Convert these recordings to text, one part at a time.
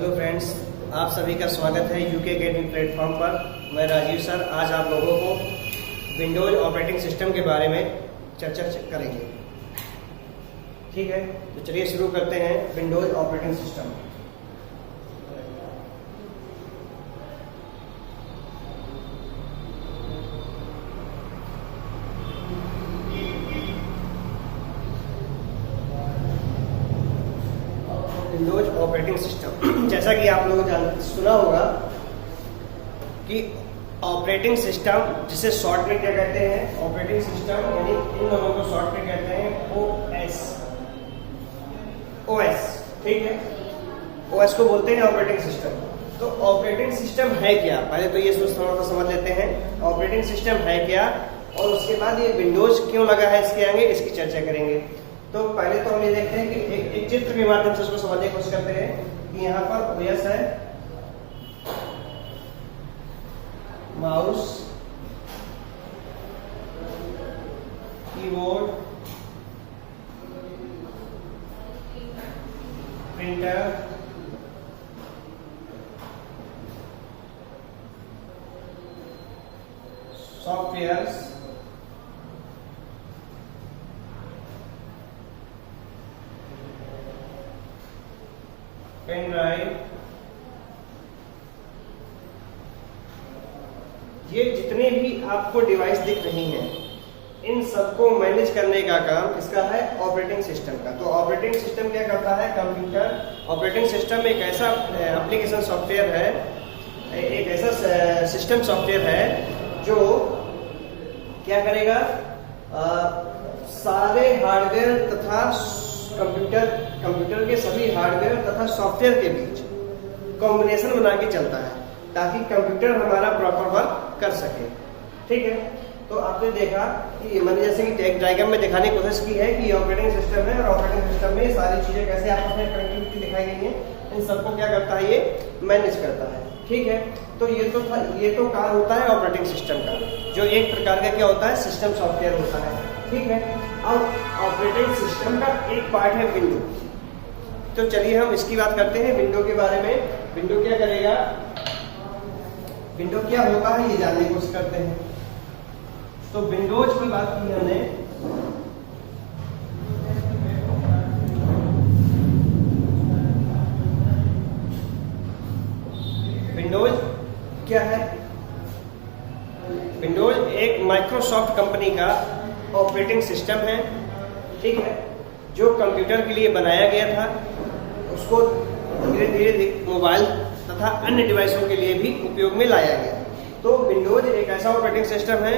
Hello friends, आप सभी का स्वागत है यूके गेटिंग प्लेटफॉर्म पर। मैं राजीव सर आज आप लोगों को विंडोज ऑपरेटिंग सिस्टम के बारे में चर्चा करेंगे। ठीक है, तो चलिए शुरू करते हैं Windows operating system. Windows operating system जैसा कि आप लोगों ने सुना होगा कि ऑपरेटिंग सिस्टम जिसे शॉर्ट में क्या कहते हैं, ऑपरेटिंग सिस्टम यानी इन दोनों को शॉर्ट में कहते हैं ओएस। ठीक है, ओएस को बोलते हैं ऑपरेटिंग सिस्टम। तो ऑपरेटिंग सिस्टम है क्या, पहले तो ये थोड़ा सा समझ लेते हैं ऑपरेटिंग सिस्टम है क्या, और उसके बाद ये विंडोज क्यों लगा है इसके आगे, इसकी चर्चा करेंगे। तो पहले तो हम ये देखते हैं कि एक चित्र के माध्यम से उसको समझने की कोशिश करते हैं कि यहाँ पर ओएस है, mouse, keyboard, printer, softwares, pen drive, ये जितने भी आपको डिवाइस दिख रही हैं इन सबको मैनेज करने का काम किसका है, ऑपरेटिंग सिस्टम का। तो ऑपरेटिंग सिस्टम क्या करता है, कंप्यूटर ऑपरेटिंग सिस्टम एक ऐसा एप्लीकेशन सॉफ्टवेयर है, एक ऐसा सिस्टम सॉफ्टवेयर है जो क्या करेगा, सारे हार्डवेयर तथा कंप्यूटर के सभी हार्डवेयर तथा सॉफ्टवेयर के बीच कॉम्बिनेशन बना के चलता है ताकि कंप्यूटर हमारा प्रॉपर वर्क कर सके। ठीक है, तो आपने देखा कि मैंने जैसे कि टेक डायग्राम में दिखाने की कोशिश की है कि ऑपरेटिंग सिस्टम है, और ऑपरेटिंग सिस्टम में सारी चीजें कैसे आपस में कनेक्टिविटी दिखाई गई है, इन सबको क्या करता है, ये मैनेज करता है। ठीक है, तो ये तो काम होता है ऑपरेटिंग सिस्टम का, जो एक प्रकार का क्या होता है, सिस्टम सॉफ्टवेयर होता है। ठीक है, अब ऑपरेटिंग सिस्टम का एक पार्ट है विंडो। तो चलिए हम इसकी बात करते हैं विंडो के बारे में। विंडो क्या करेगा, विंडो क्या होता है ये जानने की कोशिश करते हैं। तो विंडोज की बात की हमने, विंडोज क्या है, विंडोज एक माइक्रोसॉफ्ट कंपनी का ऑपरेटिंग सिस्टम है। ठीक है, जो कंप्यूटर के लिए बनाया गया था, उसको धीरे धीरे मोबाइल तथा अन्य डिवाइसों के लिए भी उपयोग में लाया गया। तो विंडोज एक ऐसा ऑपरेटिंग सिस्टम है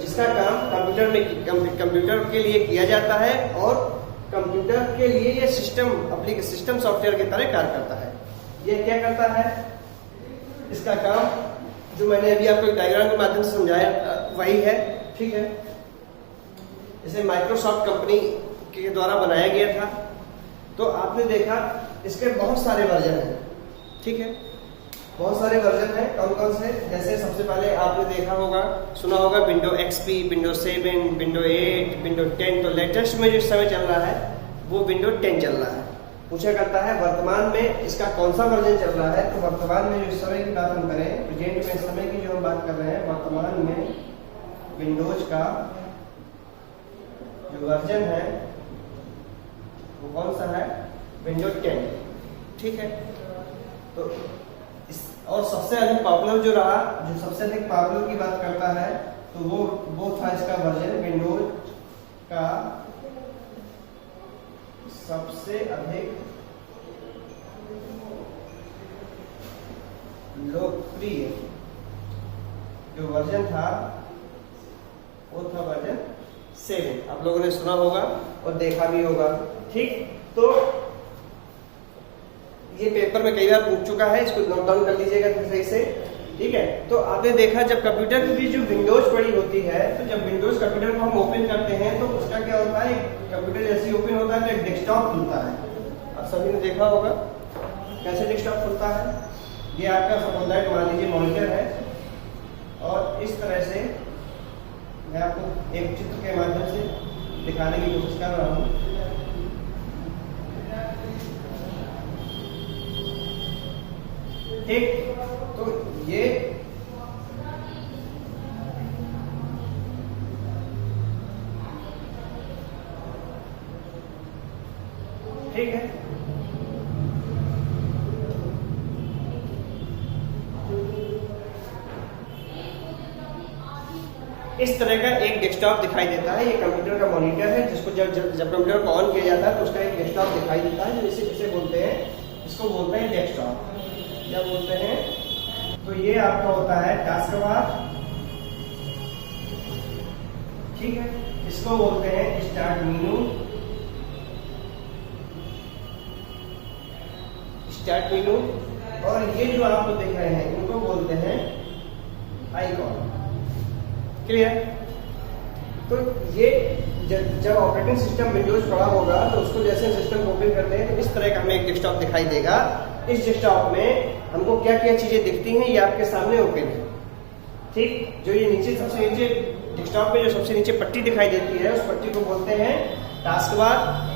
जिसका काम कंप्यूटर के लिए किया जाता है, और कंप्यूटर के लिए ये सिस्टम सॉफ्टवेयर की तरह कार्य करता है। ये क्या करता है, इसका काम जो मैंने अभी आपको डायग्राम के माध्यम से समझाया वही है। ठीक है, इसे माइक्रोसॉफ्ट कंपनी के द्वारा बनाया गया था। तो आपने देखा इसके बहुत सारे वर्जन हैं। ठीक है, बहुत सारे वर्जन हैं, कौन कौन से, जैसे सबसे पहले आपने देखा होगा, सुना होगा window XP, window 7, window 8, window 10। तो लेटेस्ट में जो इस समय चल रहा है वो विंडो 10 चल रहा है। पूछा करता है वर्तमान में इसका कौन सा वर्जन चल रहा है। तो वर्तमान में जो इस समय की बात हम करें, प्रेजेंट में इस समय की जो हम बात कर रहे हैं, वर्तमान में विंडोज का जो वर्जन है वो कौन सा है, विंडो 10। ठीक है, तो और सबसे अधिक पॉपुलर जो रहा, जो सबसे अधिक पॉपुलर की बात करता है, तो वो था इसका वर्जन विंडोज का सबसे अधिक लोकप्रिय जो वर्जन था वो था वर्जन 7। आप लोगों ने सुना होगा और देखा भी होगा। ठीक, तो ये पेपर में कई बार पूछ चुका है, इसको नोट डाउन कर लीजिएगा सही से। ठीक है, तो आपने देखा जब कंप्यूटर की जो विंडोज पड़ी होती है, तो जब विंडोज कंप्यूटर को हम ओपन करते हैं तो उसका क्या होता है, कंप्यूटर जैसे ही ओपन होता है तो एक डेस्कटॉप खुलता है। आप सभी ने देखा होगा कैसे डेस्कटॉप खुलता है। ये आपका सपोज मान लीजिए मॉनिटर है, और इस तरह से मैं आपको एक चित्र के माध्यम से दिखाने की कोशिश कर रहा हूँ। ठीक, तो ये ठीक है। इस तरह का एक डेस्कटॉप दिखाई देता है। ये कंप्यूटर का मॉनिटर है, जिसको जब कंप्यूटर को ऑन किया जाता है तो उसका एक डेस्कटॉप दिखाई देता है, जिसे बोलते हैं, इसको बोलते हैं डेस्कटॉप। क्या बोलते हैं? तो ये आपका होता है टास्क बार, ठीक है। इसको बोलते हैं स्टार्ट मेनू, स्टार्ट मेनू। और ये जो आपको देख रहे हैं इनको बोलते हैं आइकॉन। क्लियर? तो ये जब ऑपरेटिंग सिस्टम विंडोज पड़ा होगा तो उसको जैसे सिस्टम ओपन करते हैं तो इस तरह का हमें एक डेस्कटॉप दिखाई देगा। इस डेस्कटॉप में हमको क्या क्या चीजें दिखती हैं ये आपके सामने ओपन है, ठीक। जो ये नीचे सबसे नीचे डेस्कटॉप पे जो सबसे नीचे पट्टी दिखाई देती है उस पट्टी को बोलते हैं टास्क बार।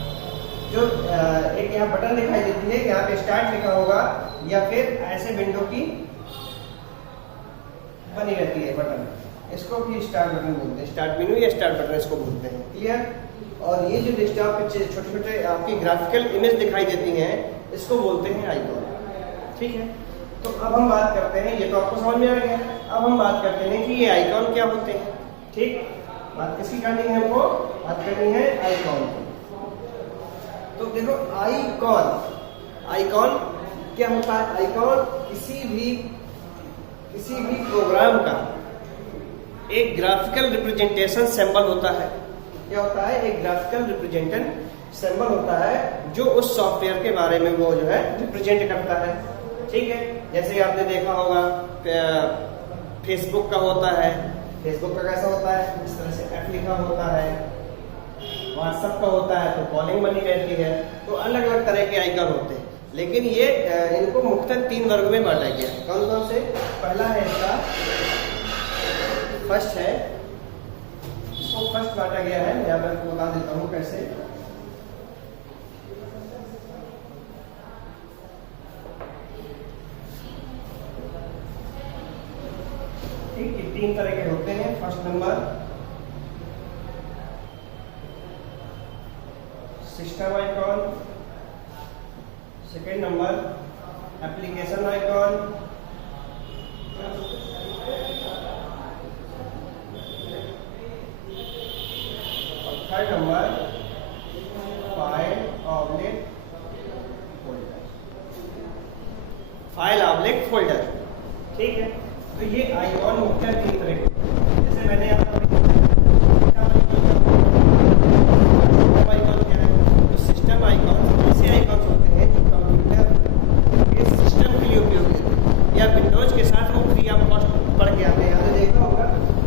जो एक यहाँ बटन दिखाई देती है, यहाँ पे स्टार्ट लिखा होगा या फिर ऐसे विंडो की बनी रहती है बटन, इसको भी स्टार्ट बटन बोलते हैं, स्टार्ट मेनू या स्टार्ट बटन इसको बोलते हैं। क्लियर? और ये जो डेस्कटॉप पे छोटे छोटे आपकी ग्राफिकल इमेज दिखाई देती हैं इसको बोलते हैं आइकॉन, ठीक है। तो अब हम बात करते हैं, ये तो आपको समझ में आ गया। अब हम बात करते हैं कि ये आइकॉन क्या होते हैं, ठीक। बात किसकी करनी है हमको? बात करनी है आइकॉन की। तो देखो आइकॉन, आइकॉन क्या होता है? आइकॉन किसी भी प्रोग्राम का एक ग्राफिकल रिप्रेजेंटेशन सिंबल होता है। क्या होता है? एक ग्राफिकल रिप्रेजेंटेशन सिंबल होता है जो उस सॉफ्टवेयर के बारे में वो जो है रिप्रेजेंट करता है, ठीक है। जैसे आपने देखा होगा फेसबुक का होता है, फेसबुक का कैसा होता है? इस तरह से एफ लिखा होता है। व्हाट्सएप का होता है तो कॉलिंग बनी रहती है। तो अलग अलग तरह के आइकन होते हैं, लेकिन ये इनको मुख्तलिफ 3 वर्ग में बांटा गया है। कौन कौन से? पहला है इसका फर्स्ट है, इसको फर्स्ट बांटा गया है। मैं आपको बता देता हूँ कैसे। ठीक, ये 3 तरह के होते हैं। First number system icon, second number application icon, और third number file object folder, file object folder, ठीक है। तो ये आइकॉन मुख्य 3 तरह के, जैसे मैंने आपको सिस्टम आइकॉन ऐसे आइकॉन्स होते हैं जो कंप्यूटर के सिस्टम के लिए उपयोग होते हैं या विंडोज के साथ वो फ्री ऑफ कॉस्ट पढ़ के आते हैं। आपने देखा होगा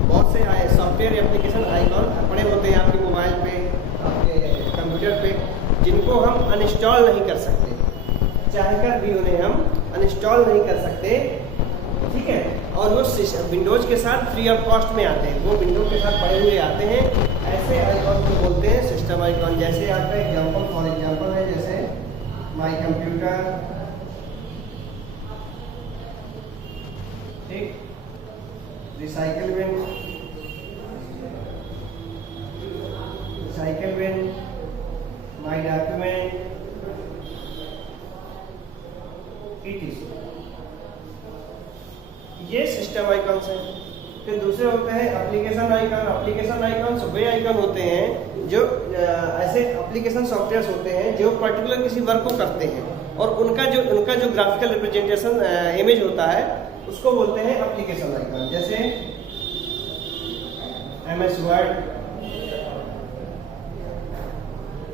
बहुत से सॉफ्टवेयर एप्लीकेशन आइकॉन पड़े होते हैं आपके मोबाइल पे, आपके कंप्यूटर पे, जिनको हम अनइंस्टॉल नहीं कर सकते, चाहकर भी उन्हें हम अनइंस्टॉल नहीं कर सकते, ठीक है। और वो विंडोज के साथ फ्री ऑफ कॉस्ट में आते हैं, वो विंडो के साथ पड़े हुए आते हैं। ऐसे आइकॉन को बोलते हैं सिस्टम आइकॉन। जैसे आपका एग्जांपल फॉर एग्जांपल है, जैसे माय कंप्यूटर, ठीक, recycle bin, my document, etc। ये सिस्टम आइकॉन्स हैं। फिर दूसरे होते हैं एप्लीकेशन आइकन। एप्लीकेशन आइकॉन्स वे आइकन होते हैं जो ऐसे एप्लीकेशन सॉफ्टवेयर होते हैं जो पर्टिकुलर किसी वर्क को करते हैं और उनका जो ग्राफिकल रिप्रेजेंटेशन इमेज होता है उसको बोलते हैं एप्लीकेशन आइकन। जैसे MS वर्ड,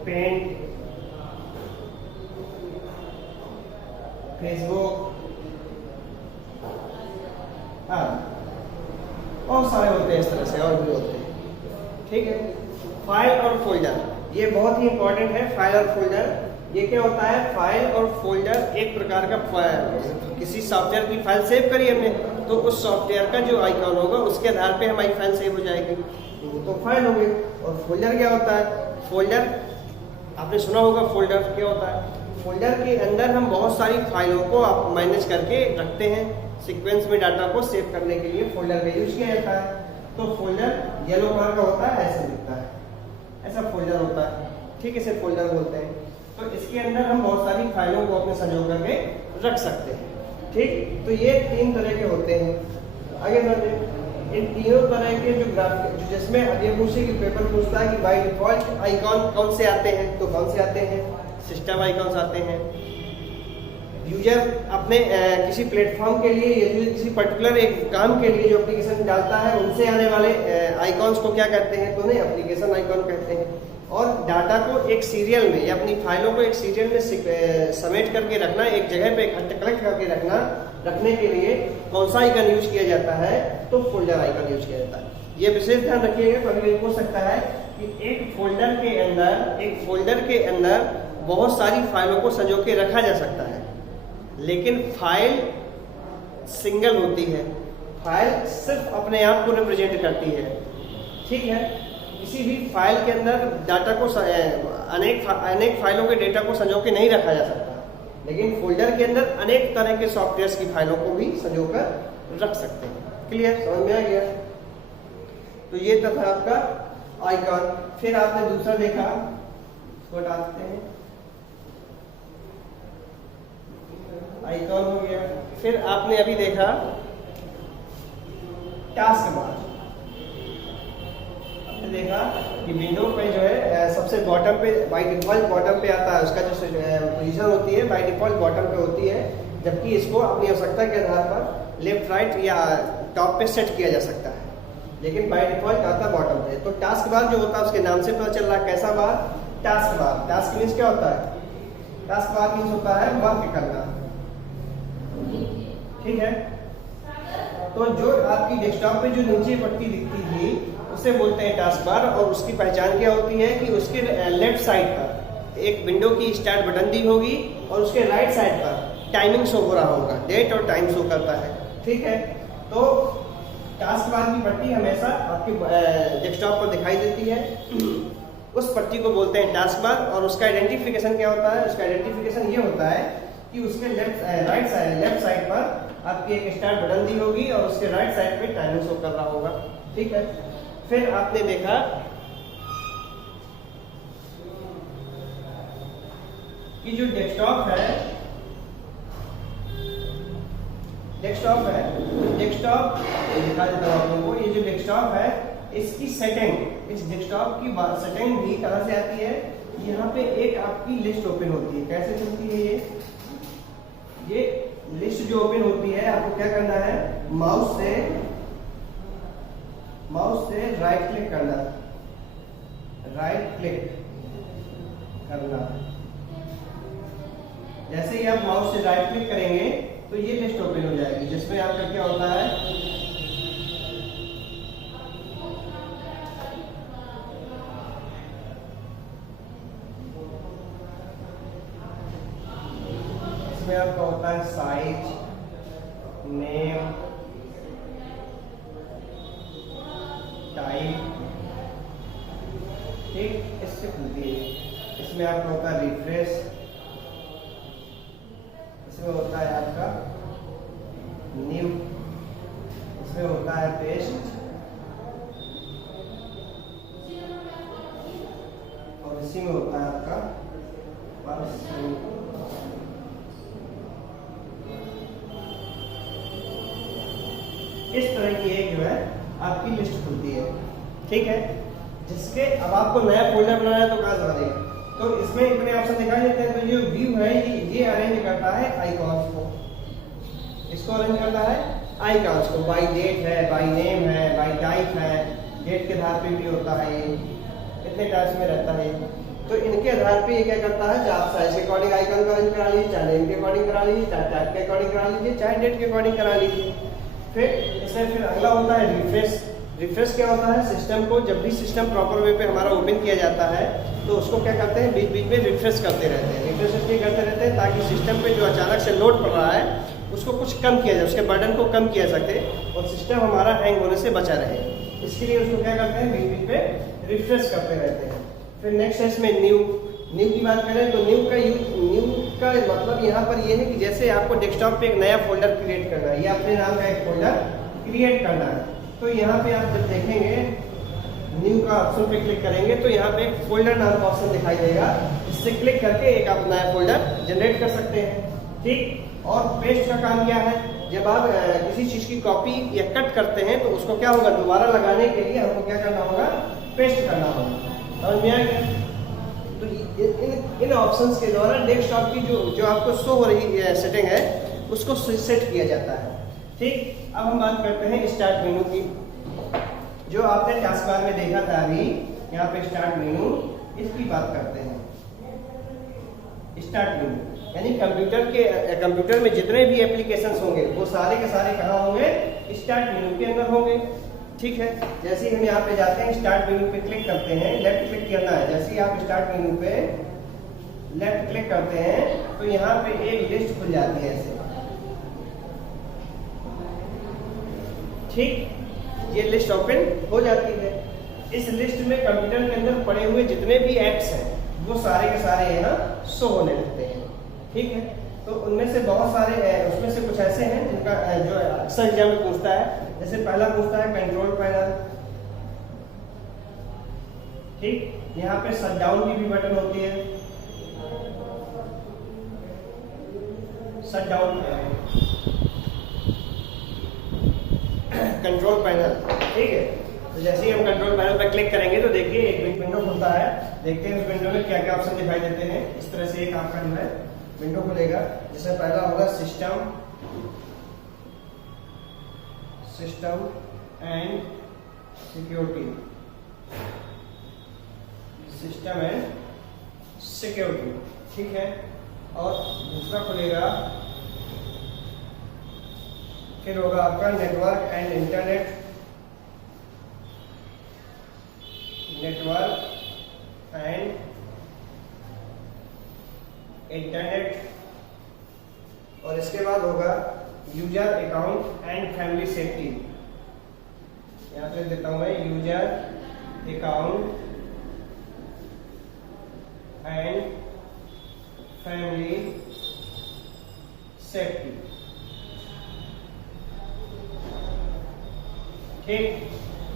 पेंट, फेसबुक, हाँ बहुत सारे होते हैं इस तरह से, और भी होते हैं, ठीक है। फाइल और फोल्डर, ये बहुत ही इंपॉर्टेंट है। फाइल और फोल्डर ये क्या होता है? फाइल और फोल्डर एक प्रकार का किसी सॉफ्टवेयर की फाइल सेव करी हमने तो उस सॉफ्टवेयर का जो आइकॉन होगा उसके आधार पे हमारी फाइल सेव हो जाएगी, तो फाइल हो गई। और फोल्डर क्या होता है? फोल्डर आपने सुना होगा, फोल्डर क्या होता है? फोल्डर के अंदर हम बहुत सारी फाइलों को आप मैनेज करके रखते हैं। सीक्वेंस में डाटा को सेव करने के लिए फोल्डर का यूज किया जाता है। तो फोल्डर येलो कलर का होता है, ऐसे दिखता है, ऐसा फोल्डर होता है, ठीक है, इसे फोल्डर बोलते हैं। तो इसके अंदर हम बहुत सारी फाइलों को अपने संजो करके रख सकते हैं, ठीक। तो ये 3 तरह के होते हैं। आगे बढ़ते, इन तीनों तरह के जो ग्राफिक, जिसमें अब ये पूछे कि पेपर पूछता है कि बाय डिफॉल्ट आइकॉन कौन से आते हैं, तो कौन से आते हैं, सिस्टम आइकॉन्स आते हैं। यूजर अपने किसी प्लेटफॉर्म के लिए या किसी पर्टिकुलर एक काम के लिए जो एप्लीकेशन डालता है, उनसे आने वाले आइकॉन्स को क्या कहते हैं, तो उन्हें एप्लीकेशन आइकॉन कहते हैं। और डाटा को एक सीरियल में या अपनी फाइलों को एक सीरियल में समेट करके रखना, एक जगह पे कलेक्ट करके रखने के लिए कौन सा आइकन यूज किया जाता है, तो फोल्डर आइकन यूज किया जाता है। ये विशेष ध्यान रखिएगा, कभी हो सकता है कि एक फोल्डर के अंदर बहुत सारी फाइलों को संजो के रखा जा सकता है, लेकिन फाइल सिंगल होती है, फाइल सिर्फ अपने आप को रिप्रेजेंट करती है, ठीक है। किसी भी फाइल के अंदर डाटा को अनेक फाइलों के डेटा को संजो के नहीं रखा जा सकता, लेकिन फोल्डर के अंदर अनेक तरह के सॉफ्टवेयर्स की फाइलों को भी संजो कर रख सकते हैं। क्लियर, समझ में आ गया? तो ये था आपका आइकॉन। फिर आपने दूसरा देखा, इसको डालते हैं, आइकॉन हो गया। फिर आपने अभी देखा टास्क बार। आपने देखा कि विंडो पे जो है सबसे बॉटम पे बाय डिफॉल्ट बॉटम पे आता है, उसका जो पोजीशन होती है बाय डिफॉल्ट बॉटम पे होती है, जबकि इसको अपनी आवश्यकता के आधार पर लेफ्ट राइट या टॉप पे सेट किया जा सकता है, लेकिन बाय डिफॉल्ट आता है बॉटम पे। तो टास्क बार जो होता है उसके नाम से पता चल रहा है, कैसा बार, टास्क बार। टास्क मीन्स क्या होता है, टास्क बार मीन्स होता है वर्क करना, ठीक है। तो जो आपकी डेस्कटॉप पे जो नीचे पट्टी दिखती थी उसे बोलते हैं टास्क बार, और उसकी पहचान क्या होती है कि उसके लेफ्ट साइड पर एक विंडो की स्टार्ट बटन दी होगी और उसके राइट साइड पर टाइमिंग शो हो रहा होगा, डेट और टाइम शो करता है, ठीक है। तो टास्क बार की पट्टी हमेशा आपकी डेस्कटॉप पर दिखाई देती है, उस पट्टी को बोलते हैं टास्क बार। और उसका आइडेंटिफिकेशन क्या होता है, उसका आइडेंटिफिकेशन ये होता है कि उसके लेफ्ट साइड पर आपकी एक स्टार्ट बटन दी होगी और उसके राइट साइड पे टाइमिंग शो कर रहा होगा, ठीक है। फिर आपने देखा कि जो डेस्कटॉप है, डेस्कटॉप दिखा देता हूं आप लोगों को। ये जो डेस्कटॉप है इसकी सेटिंग, इस डेस्कटॉप की सेटिंग भी कहां से आती है, यहाँ पे एक आपकी लिस्ट ओपन होती है। कैसे चलती है ये लिस्ट जो ओपन होती है, आपको क्या करना है, माउस से राइट क्लिक करना, जैसे ही आप माउस से राइट क्लिक करेंगे तो ये लिस्ट ओपन हो जाएगी, जिसमें आपका क्या होता है, इसमें आपका होता है साइज, नेम, टाइप, ठीक, इससे खुलती है। इसमें आपका होता है रिफ्रेश, इसमें होता है आपका न्यू, इसमें होता है पेस्ट, और इसी में होता है आपका इस तरह की एक जो है आपकी लिस्ट खुलती है, ठीक है। जिसके अब आपको नया फोल्डर बनाना है तो कहाँ से बनेगा, तो इसमें इतने ऑप्शन दिखाई देते हैं। तो ये व्यू है, ये अरेंज करता है आइकॉन्स को, इसको अरेंज करता है आइकॉन्स को, बाय डेट है, बाय नेम है, बाय टाइप है, डेट के आधार पे भी होता है, ये इतने टाइप्स में रहता है। तो इनके आधार पे ये क्या करता है, चाहे आप साइज के अकॉर्डिंग आइकन को अरेंज करा लीजिए, चाहे नेम के अकॉर्डिंग करा लीजिए, चाहे टाइप के अकॉर्डिंग करा लीजिए, चाहे डेट के अकॉर्डिंग करा लीजिए। फिर अगला होता है रिफ्रेश। रिफ्रेश क्या होता है, सिस्टम को जब भी सिस्टम प्रॉपर वे पे हमारा ओपन किया जाता है तो उसको क्या करते हैं, बीच बीच में रिफ्रेश करते रहते हैं। रिफ्रेश इसलिए करते रहते हैं ताकि सिस्टम पे जो अचानक से लोड पड़ रहा है उसको कुछ कम किया जाए, उसके बर्डन को कम किया सके और सिस्टम हमारा हैंग होने से बचा रहे। इसके लिए उसको क्या करते हैं, बीच बीच में रिफ्रेश करते रहते हैं। फिर नेक्स्ट है इसमें न्यू की बात करें तो न्यू का मतलब यहाँ पर ये है कि जैसे आपको डेस्कटॉप पे एक नया फोल्डर क्रिएट करना है या अपने नाम का एक फोल्डर क्रिएट करना है, तो यहाँ पे आप जब देखेंगे न्यू का ऑप्शन पे क्लिक करेंगे तो यहाँ पे एक फोल्डर नाम का ऑप्शन दिखाई देगा। इससे क्लिक करके एक आप नया फोल्डर जनरेट कर सकते हैं। ठीक, और पेस्ट का काम क्या है, जब आप किसी चीज की कॉपी या कट करते हैं तो उसको क्या होगा, दोबारा लगाने के लिए हमको क्या करना होगा, पेस्ट करना होगा। समझ में आ गया? तो इन ऑप्शंस के द्वारा डेस्कटॉप की जो आपको शो हो रही सेटिंग है उसको सेट किया जाता है। ठीक, अब हम बात करते हैं स्टार्ट मेनू की। जो आपने टास्क बार में देखा था अभी, यहाँ पे स्टार्ट मेनू, इसकी बात करते हैं। स्टार्ट मेनू यानी कंप्यूटर में जितने भी एप्लीकेशंस होंगे वो सारे के सारे कहाँ होंगे, स्टार्ट मेनू के अंदर होंगे। ठीक है, जैसे ही हम यहाँ पे जाते हैं स्टार्ट मेनू पे क्लिक करते हैं, लेफ्ट क्लिक करना है। जैसे ही आप स्टार्ट मेनू पे लेफ्ट क्लिक करते हैं तो यहाँ पे एक लिस्ट खुल जाती है ऐसे। ठीक, ये लिस्ट ओपन हो जाती है। इस लिस्ट में कंप्यूटर के अंदर पड़े हुए जितने भी ऐप्स हैं वो सारे के सारे यहाँ शो होने लगते हैं। ठीक है, तो उनमें से बहुत सारे उसमें से कुछ ऐसे हैं जिनका जो अक्सर एग्जाम में पूछता है। जैसे पहला पूछता है कंट्रोल पैनल। ठीक, यहाँ पे शट डाउन की भी बटन होती है, शट डाउन कंट्रोल पैनल। ठीक है, तो जैसे ही हम कंट्रोल पैनल पर क्लिक करेंगे तो देखिए एक विंडो खुलता है। देखते हैं उस विंडो में क्या क्या ऑप्शन दिखाई देते हैं। इस तरह से एक आपका जो है विंडो खुलेगा, जिसमें पहला होगा system and security. System and security, ठीक है। और दूसरा खुलेगा, फिर होगा आपका नेटवर्क एंड इंटरनेट, और इसके बाद होगा user account and family safety. यहाँ पे देता हूं मैं user account and family safety. ठीक,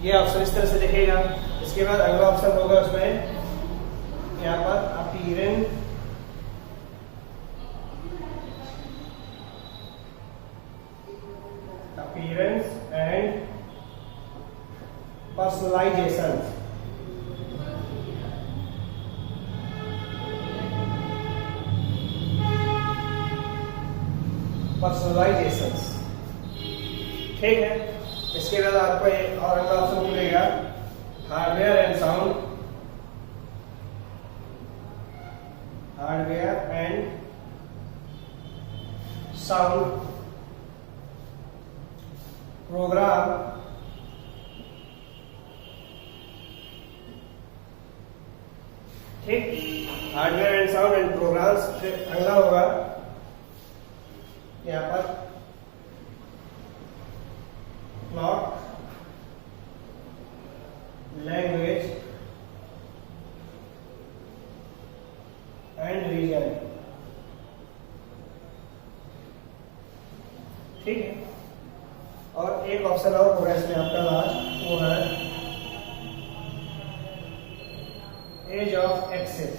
ये ऑप्शन इस तरह से दिखेगा। इसके बाद अगला ऑप्शन होगा उसमें यहाँ पर अपीयरेंस एंड पर्सनलाइजेशन। ठीक है, इसके बाद आपको एक और अगला ऑप्शन मिलेगा हार्डवेयर एंड साउंड, प्रोग्राम, ठीक, hardware and sound and programs. फिर अगला होगा यहाँ पर क्लॉक, लैंग्वेज एंड रीजन। ठीक है, और एक ऑप्शन और होगा इसमें आपका लास्ट, वो है एज ऑफ एक्सेस।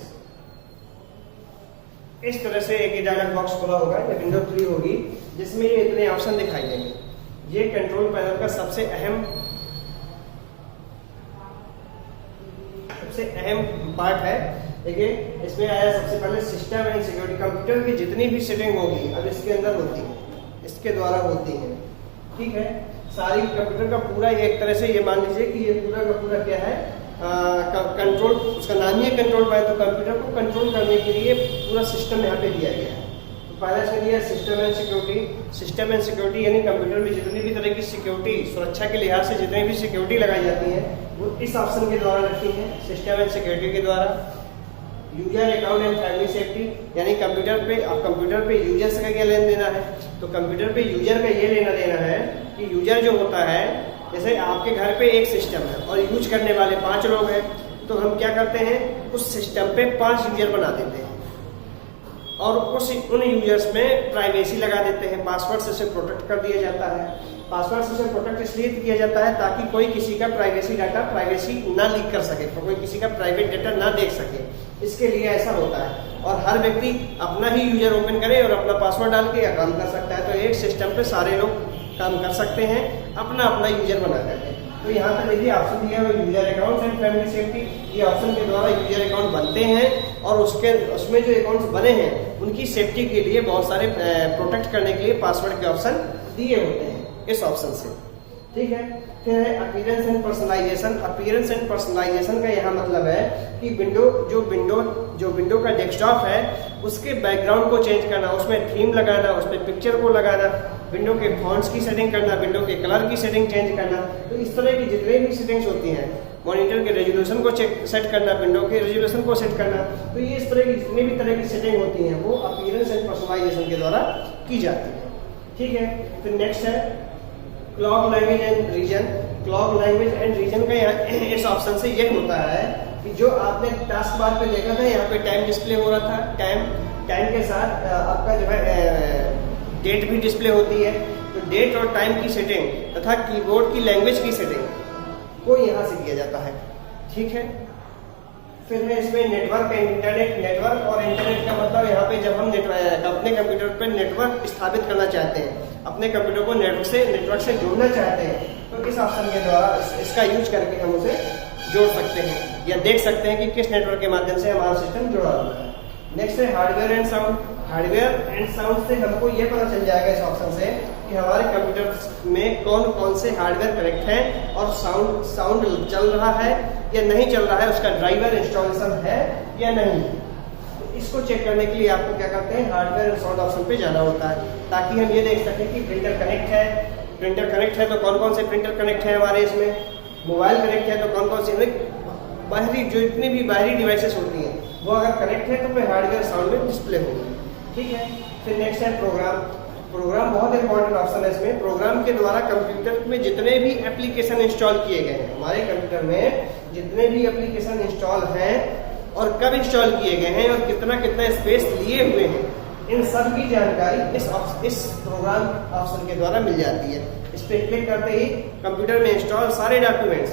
इस तरह से एक डायलॉग बॉक्स खुला होगा, ये विंडो खुली होगी जिसमें ये इतने ऑप्शन दिखाई देंगे। ये कंट्रोल पैनल का सबसे अहम पार्ट है। देखिए, इसमें आया सबसे पहले सिस्टम एंड सिक्योरिटी। कंप्यूटर की जितनी भी सेटिंग होगी अब इसके अंदर होती है, इसके द्वारा होती है। ठीक है, सारी कंप्यूटर का पूरा एक तरह से ये मान लीजिए कि ये पूरा का पूरा क्या है, कंट्रोल, उसका नाम ही है कंट्रोल पैनल। तो कंप्यूटर को कंट्रोल करने के लिए पूरा सिस्टम यहाँ पे दिया गया है। तो पहला इसमें दिया system and security. System and security यानी कंप्यूटर में जितनी भी तरह की सिक्योरिटी, सुरक्षा के लिहाज से जितनी भी सिक्योरिटी लगाई जाती है वो इस ऑप्शन के द्वारा रखी है, सिस्टम एंड सिक्योरिटी के द्वारा। User account and family safety यानी कंप्यूटर पे यूजर्स का क्या लेना देना है। तो कंप्यूटर पे यूजर का ये लेना देना है कि यूजर जो होता है, जैसे आपके घर पे एक सिस्टम है और यूज करने वाले 5 लोग हैं, तो हम क्या करते हैं, उस सिस्टम पे 5 यूजर बना देते हैं। और उन यूजर्स में प्राइवेसी लगा देते हैं, पासवर्ड से उसे प्रोटेक्ट कर दिया जाता है। पासवर्ड से उसे प्रोटेक्ट इसलिए किया जाता है ताकि कोई किसी का प्राइवेसी ना लीक कर सके, तो कोई किसी का प्राइवेट डाटा ना देख सके, इसके लिए ऐसा होता है। और हर व्यक्ति अपना ही यूजर ओपन करे और अपना पासवर्ड डाल के काम कर सकता है। तो एक सिस्टम पे सारे लोग काम कर सकते हैं अपना अपना यूजर बना करके। तो यहाँ पे देखिए ऑप्शन दिया है user accounts and family safety. ये ऑप्शन के द्वारा यूजर अकाउंट बनते हैं और उसमें जो अकाउंट्स बने हैं उनकी सेफ्टी के लिए बहुत सारे प्रोटेक्ट करने के लिए पासवर्ड के ऑप्शन दिए होते हैं इस ऑप्शन से, ठीक है। फिर है appearance and personalization. Appearance and personalization का यहाँ मतलब है कि विंडो का डेस्कटॉप है उसके बैकग्राउंड को चेंज करना, उसमें थीम लगाना, उसमें पिक्चर को लगाना, विंडो के फॉन्ट्स की सेटिंग करना, विंडो के कलर की सेटिंग चेंज करना। तो इस तरह की जितने भी सेटिंग्स होती हैं, मॉनिटर के रेजोल्यूशन को सेट करना, विंडो के रेजोल्यूशन को सेट करना, तो ये इस तरह की जितनी भी तरह की सेटिंग होती हैं वो अपीयरेंस एंड पर्सनलाइजेशन के द्वारा की जाती है, ठीक है। फिर नेक्स्ट है clock language and region. Clock language and region का यहाँ इस ऑप्शन से ये होता है कि जो आपने टास्क बार पे देखा था, यहाँ पे टाइम डिस्प्ले हो रहा था, टाइम के साथ आपका जो है डेट भी डिस्प्ले होती है। तो डेट और टाइम की सेटिंग तथा कीबोर्ड की लैंग्वेज की सेटिंग को यहाँ से किया जाता है, ठीक है। फिर है इसमें नेटवर्क एंड इंटरनेट। नेटवर्क और इंटरनेट का मतलब यहाँ पे जब हम अपने कंप्यूटर पर नेटवर्क स्थापित करना चाहते हैं, अपने कंप्यूटर को नेटवर्क से जोड़ना चाहते हैं, तो इस ऑप्शन के द्वारा इसका यूज करके हम उसे जोड़ सकते हैं या देख सकते हैं कि किस नेटवर्क के माध्यम से हमारा सिस्टम जुड़ा हुआ है। नेक्स्ट है hardware and sound. Hardware and sound से हमको ये पता चल जाएगा इस ऑप्शन से कि हमारे कंप्यूटर में कौन कौन से हार्डवेयर कनेक्ट हैं और साउंड चल रहा है या नहीं चल रहा है, उसका ड्राइवर इंस्टॉलेशन है या नहीं। तो इसको चेक करने के लिए आपको क्या करते हैं, हार्डवेयर एंड साउंड ऑप्शन पे जाना होता है ताकि हम ये देख सकें कि प्रिंटर कनेक्ट है। प्रिंटर कनेक्ट है तो कौन कौन से प्रिंटर कनेक्ट है हमारे इसमें, मोबाइल कनेक्ट है तो कौन कौन से बाहरी जो इतनी भी बाहरी डिवाइसेस होती हैं वो अगर कनेक्ट है तो फिर हार्डवेयर साउंड में डिस्प्ले होगी, ठीक है। फिर नेक्स्ट है प्रोग्राम। प्रोग्राम बहुत इंपॉर्टेंट ऑप्शन है इसमें। प्रोग्राम के द्वारा कंप्यूटर में जितने भी एप्लीकेशन इंस्टॉल किए गए हैं, हमारे कंप्यूटर में जितने भी एप्लीकेशन इंस्टॉल हैं और कब इंस्टॉल किए गए हैं और कितना कितना स्पेस लिए हुए हैं, इन सब की जानकारी इस प्रोग्राम ऑप्शन के द्वारा मिल जाती है। इस पर क्लिक करते ही कंप्यूटर में इंस्टॉल सारे डॉक्यूमेंट्स,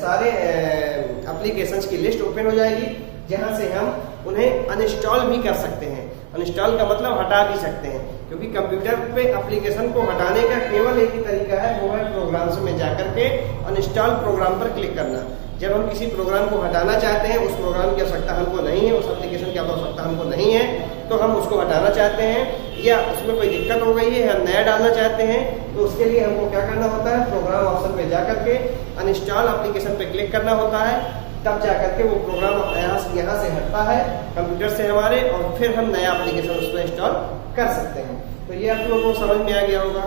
सारे एप्लीकेशंस की लिस्ट ओपन हो जाएगी, जहां से हम उन्हें अनइंस्टॉल भी कर सकते हैं। अनइंस्टॉल का मतलब हटा भी सकते हैं, क्योंकि कंप्यूटर पे एप्लीकेशन को हटाने का केवल एक ही तरीका है, वो है प्रोग्राम्स में जाकर के अनइंस्टॉल प्रोग्राम पर क्लिक करना। जब हम किसी प्रोग्राम को हटाना चाहते हैं, उस प्रोग्राम की आवश्यकता हमको नहीं है, उस एप्लीकेशन की आवश्यकता हमको नहीं है, तो हम उसको हटाना चाहते हैं या उसमें कोई दिक्कत हो गई है, हम नया डालना चाहते हैं, तो उसके लिए हमको क्या करना होता है, प्रोग्राम ऑप्शन पे जाकर के अनइंस्टॉल एप्लीकेशन पे क्लिक करना होता है। तब जाकर के वो प्रोग्राम यहाँ से हटता है कंप्यूटर से हमारे, और फिर हम नया एप्लीकेशन उसमें इंस्टॉल कर सकते हैं। तो ये आप लोगों को समझ में आ गया होगा।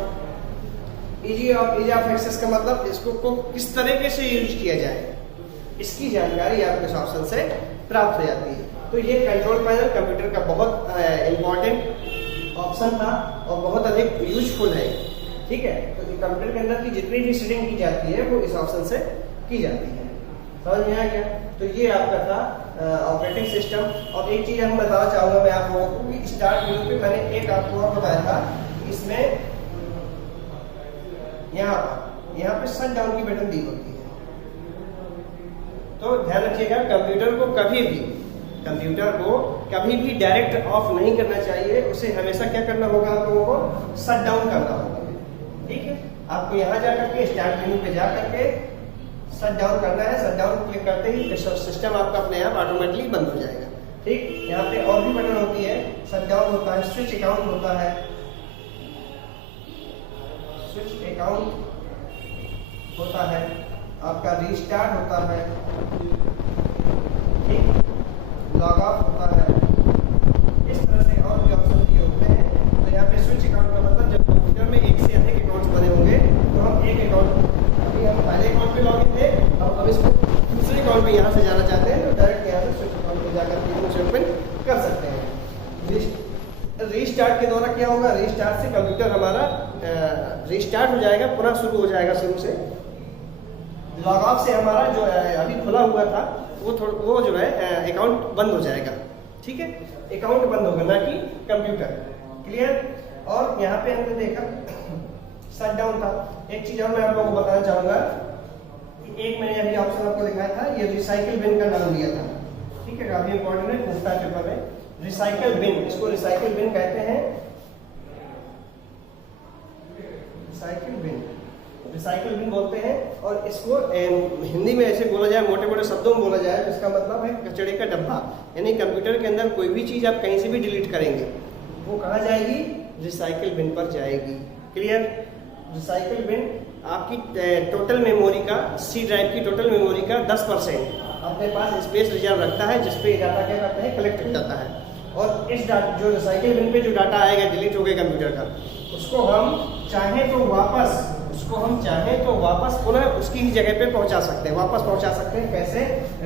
इजी ऑफ एक्सेस का मतलब इसको किस तरीके से यूज किया जाए, इसकी जानकारी आपको इस ऑप्शन से प्राप्त हो जाती है। तो ये कंट्रोल पैनल कंप्यूटर का बहुत इंपॉर्टेंट ऑप्शन था और बहुत अधिक यूजफुल है, ठीक है। तो कंप्यूटर के अंदर की जितनी भी सेटिंग की जाती है वो इस ऑप्शन से की जाती है। समझ में आ गया? तो ये आपका था ऑपरेटिंग सिस्टम। और एक चीज हम बताना चाहूंगा मैं आप लोगों को कि स्टार्ट वीडियो पे मैंने एक आपको और बताया था, इसमें यहाँ पे शट डाउन की बटन दी होती है। तो ध्यान रखिएगा, कंप्यूटर को कभी भी डायरेक्ट ऑफ नहीं करना चाहिए, उसे हमेशा क्या करना होगा, आप लोगों को शट डाउन करना होगा, ठीक है। आपको यहाँ जाकर के स्टार्ट मेनू पे जाकर के शट डाउन करना है। शट डाउन क्लिक करते ही सिस्टम आपका अपने आप ऑटोमेटिकली बंद हो जाएगा, ठीक। यहाँ पे और भी बटन होती है, शट डाउन होता है, स्विच अकाउंट होता है, स्विच अकाउंट होता है, आपका रीस्टार्ट होता है, ठीक, लॉग ऑफ होता है, इस तरह से और भी ऑप्शन दिए होते हैं। तो यहाँ पे स्विच अकाउंट का मतलब जब कंप्यूटर में एक से अधिक अकाउंट्स बने होंगे तो हम एक अकाउंट, अभी हम पहले अकाउंट पे लॉगिन थे, अब इसको दूसरे अकाउंट पे यहाँ से जाना चाहते हैं तो डायरेक्ट यहाँ से स्विच अकाउंट पे जाकर के उसे ओपन कर सकते हैं। रीस्टार्ट के द्वारा क्या होगा, रीस्टार्ट से कंप्यूटर हमारा रीस्टार्ट हो जाएगा, पुनः शुरू हो जाएगा शुरू से। लॉग ऑफ से हमारा जो अभी खुला हुआ था वो जो है अकाउंट बंद हो जाएगा, ठीक है, अकाउंट बंद होगा ना कि कंप्यूटर। क्लियर। और यहाँ पे हमने देखा शट डाउन था। एक चीज और मैं आप लोगों को बताना चाहूंगा कि एक मैंने अभी ऑप्शन आपको दिखाया था, ये रिसाइकिल बिन का नाम दिया था। ठीक है, काफी इंपॉर्टेंट है, पूछता है पेपर में। रिसाइकिल बिन, इसको रिसाइकिल बिन कहते हैं। रिसाइकिल बिन बोलते हैं। और इसको हिंदी में ऐसे बोला जाए, मोटे मोटे शब्दों में बोला जाए तो इसका मतलब है कचड़े का डब्बा। यानी कंप्यूटर के अंदर कोई भी चीज आप कहीं से भी डिलीट करेंगे वो कहाँ जाएगी, रिसाइकिल बिन पर जाएगी। क्लियर। रिसाइकिल बिन आपकी टोटल मेमोरी का, सी ड्राइव की टोटल मेमोरी का 10% अपने पास स्पेस रिजर्व रखता है, जिसपे डाटा क्या करता है, कलेक्ट कर जाता है। और इस जो रिसाइकिल बिन पे जो डाटा आएगा डिलीट हो गया कंप्यूटर का, उसको हम चाहे तो वापस पुनः उसकी ही जगह पे पहुंचा सकते हैं। वापस पहुंचा सकते हैं कैसे,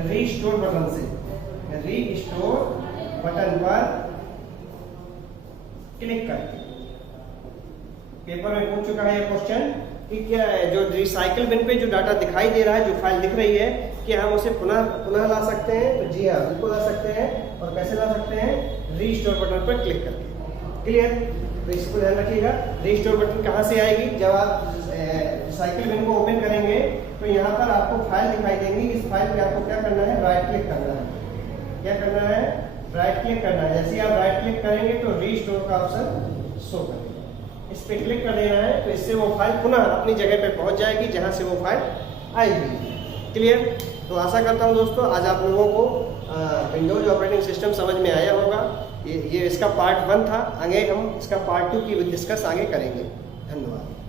रीस्टोर बटन से। रीस्टोर बटन पर क्लिक करके। पेपर में पूछ चुका है ये क्वेश्चन कि क्या है, जो रिसाइकिल बिन पे जो डाटा दिखाई दे रहा है, जो फाइल दिख रही है, कि हम उसे पुनः ला सकते हैं। तो जी हाँ, बिल्कुल ला सकते हैं। और कैसे ला सकते हैं, रीस्टोर बटन पर क्लिक करके। क्लियर। तो इसको ध्यान रखिएगा, रीस्टोर बटन कहाँ से आएगी, जब आप रिसाइकिल बिन को ओपन करेंगे तो यहाँ पर आपको फाइल दिखाई देंगी। इस फाइल पे आपको क्या करना है, राइट क्लिक करना है। क्या करना है, राइट क्लिक करना है। जैसे आप राइट क्लिक करेंगे तो रीस्टोर का ऑप्शन शो करेगा। इस पे क्लिक कर देना है, तो इससे वो फाइल पुनः अपनी जगह पे पहुंच जाएगी जहां से वो फाइल आएगी। क्लियर। तो आशा करता हूं दोस्तों आज आप लोगों को विंडोज ऑपरेटिंग सिस्टम समझ में आया होगा। ये इसका पार्ट 1 था। आगे हम इसका पार्ट 2 की डिस्कस आगे करेंगे। धन्यवाद।